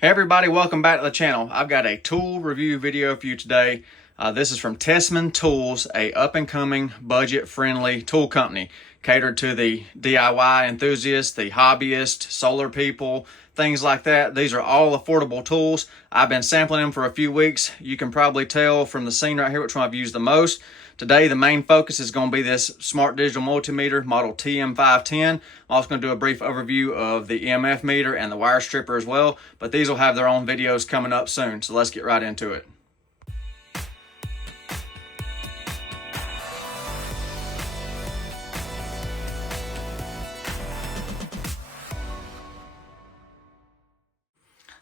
Hey everybody, welcome back to the channel. I've got a tool review video for you today. This is from TESMEN Tools, a up-and-coming, budget-friendly tool company catered to the DIY enthusiasts, the hobbyist, solar people, things like that. These are all affordable tools. I've been sampling them for a few weeks. You can probably tell from the scene right here which one I've used the most. Today, the main focus is going to be this smart digital multimeter model TM-510. I'm also going to do a brief overview of the EMF meter and the wire stripper as well, but these will have their own videos coming up soon, so let's get right into it.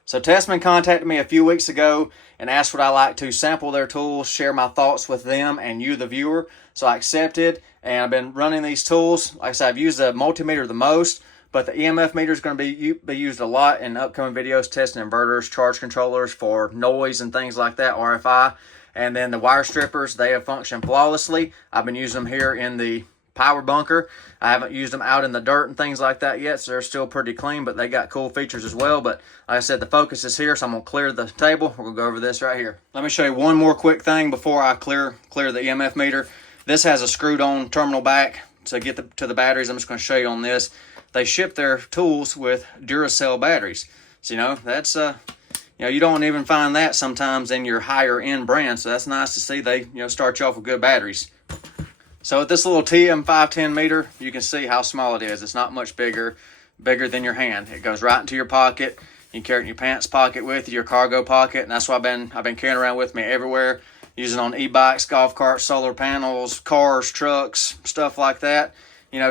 So TESMEN contacted me a few weeks ago and asked would I like to sample their tools, share my thoughts with them and you, the viewer. So I accepted, and I've been running these tools. Like I said, I've used the multimeter the most, but the EMF meter is going to be used a lot in upcoming videos, testing inverters, charge controllers for noise and things like that, RFI. And then the wire strippers, they have functioned flawlessly. I've been using them here in the power bunker. I haven't used them out in the dirt and things like that yet, so they're still pretty clean, but they got cool features as well. But like I said, the focus is here, so I'm gonna clear the table. We're gonna go over this right here. Let me show you one more quick thing before I clear the EMF meter. This has a screwed on terminal back to get to the batteries. I'm just gonna show you on this. They ship their tools with Duracell batteries. So that's you don't even find that sometimes in your higher end brands. So that's nice to see they start you off with good batteries. So with this little TM-510 meter, you can see how small it is. It's not much bigger than your hand. It goes right into your pocket. You can carry it in your pants pocket with you, your cargo pocket, and that's what I've been carrying around with me everywhere, using on e-bikes, golf carts, solar panels, cars, trucks, stuff like that.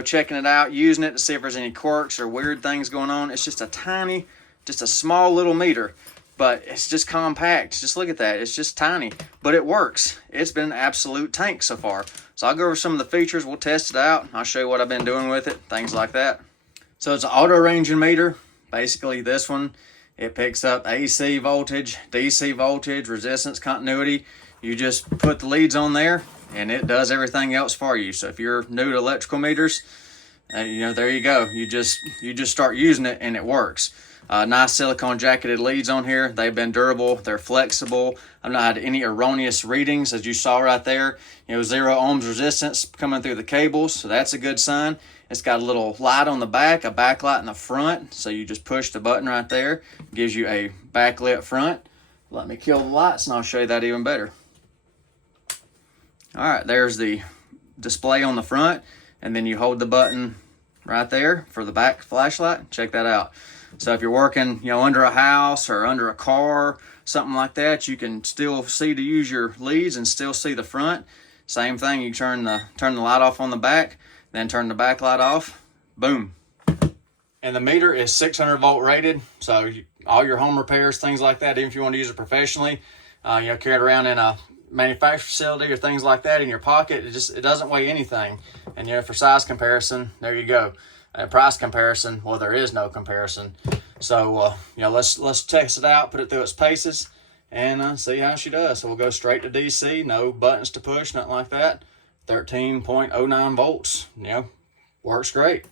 Checking it out, using it to see if there's any quirks or weird things going on. It's just a small little meter, but it's just compact. Just look at that. It's just tiny, but it works. It's been an absolute tank so far. So I'll go over some of the features. We'll test it out. I'll show you what I've been doing with it, things like that. So it's an auto ranging meter. Basically, this one, it picks up AC voltage, DC voltage, resistance, continuity. You just put the leads on there, and it does everything else for you. So if you're new to electrical meters, there you go. You just start using it, and it works. Nice silicone jacketed leads on here. They've been durable. They're flexible. I've not had any erroneous readings, as you saw right there. 0 ohms resistance coming through the cables, so that's a good sign. It's got a little light on the back, a backlight in the front, so you just push the button right there. It gives you a backlit front. Let me kill the lights, and I'll show you that even better. All right, there's the display on the front, and then you hold the button right there for the back flashlight. Check that out. So if you're working, under a house or under a car, something like that, you can still see to use your leads and still see the front. Same thing, you turn the light off on the back, then turn the back light off, boom. And the meter is 600 volt rated, so all your home repairs, things like that, even if you want to use it professionally, carry it around in a manufacturing facility or things like that in your pocket, it doesn't weigh anything. And for size comparison, there you go. Price comparison, well, there is no comparison. So let's test it out, put it through its paces, and see how she does. So we'll go straight to DC, no buttons to push, nothing like that. 13.09 volts, works great.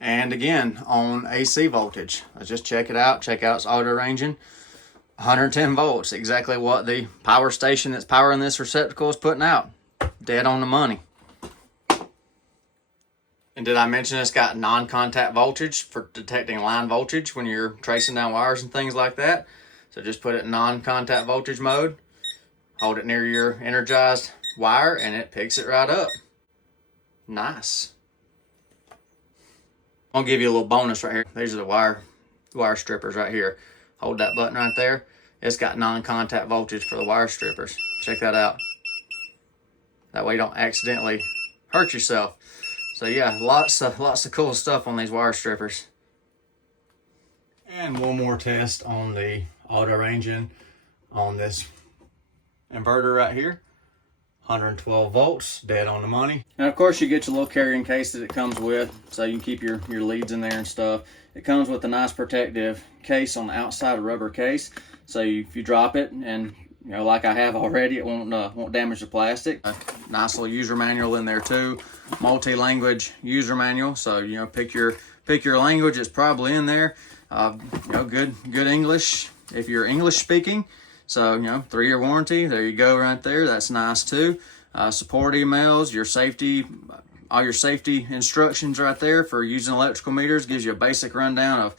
And again, on AC voltage, let's just check it out. Check out its auto ranging. 110 volts, exactly what the power station that's powering this receptacle is putting out. Dead on the money. And did I mention it's got non-contact voltage for detecting line voltage when you're tracing down wires and things like that? So just put it in non-contact voltage mode, hold it near your energized wire, and it picks it right up. Nice. I'll give you a little bonus right here. These are the wire strippers right here. Hold that button right there. It's got non-contact voltage for the wire strippers. Check that out. That way you don't accidentally hurt yourself. So yeah, lots of cool stuff on these wire strippers. And one more test on the auto ranging on this inverter right here. 112 volts, dead on the money. And of course you get your little carrying case that it comes with, so you can keep your leads in there and stuff. It comes with a nice protective case on the outside, a rubber case. So if you drop it and like I have already, it won't damage the plastic. A nice little user manual in there too. Multi-language user manual. So pick your language. It's probably in there. Good English if you're English speaking. So 3-year warranty. There you go, right there. That's nice too. Support emails, all your safety instructions right there for using electrical meters. Gives you a basic rundown of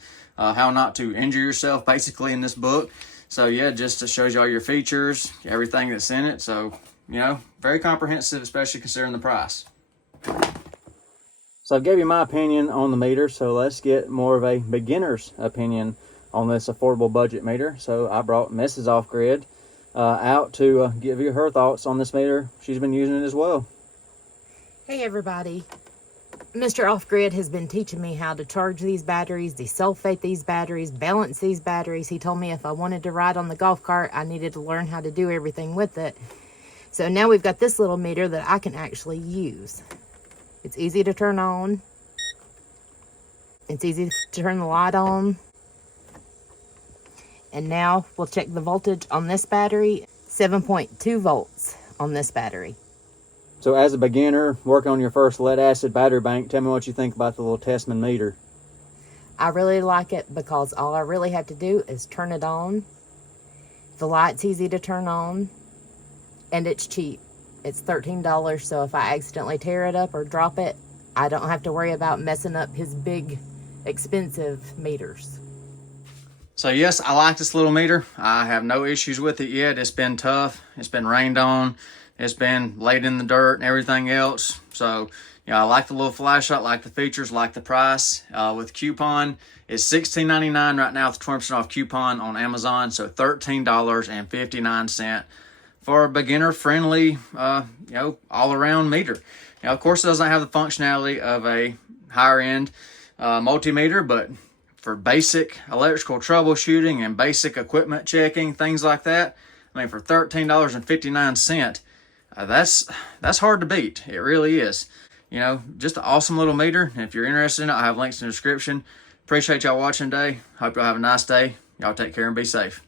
how not to injure yourself, basically, in this book. So yeah, just shows you all your features, everything that's in it. So very comprehensive, especially considering the price. So I gave you my opinion on the meter, so let's get more of a beginner's opinion on this affordable budget meter. So I brought Mrs. Off-Grid out to give you her thoughts on this meter. She's been using it as well. Hey everybody. Mr. Off-Grid has been teaching me how to charge these batteries, desulfate these batteries, balance these batteries. He told me if I wanted to ride on the golf cart, I needed to learn how to do everything with it. So now we've got this little meter that I can actually use. It's easy to turn on. It's easy to turn the light on. And now we'll check the voltage on this battery. 7.2 volts on this battery. So as a beginner, working on your first lead acid battery bank, tell me what you think about the little TESMEN meter. I really like it because all I really have to do is turn it on. The light's easy to turn on, and it's cheap. It's $13, so if I accidentally tear it up or drop it, I don't have to worry about messing up his big, expensive meters. So yes, I like this little meter. I have no issues with it yet. It's been tough. It's been rained on. It's been laid in the dirt and everything else. So, I like the little flashlight, like the features, like the price. With coupon, it's $16.99 right now with 20% off coupon on Amazon. So $13.59 for a beginner-friendly, all-around meter. Now, of course, it doesn't have the functionality of a higher-end multimeter, but for basic electrical troubleshooting and basic equipment checking, things like that, for $13.59, that's hard to beat. It really is. Just an awesome little meter. If you're interested in it, I'll have links in the description. Appreciate y'all watching today. Hope y'all have a nice day. Y'all take care and be safe.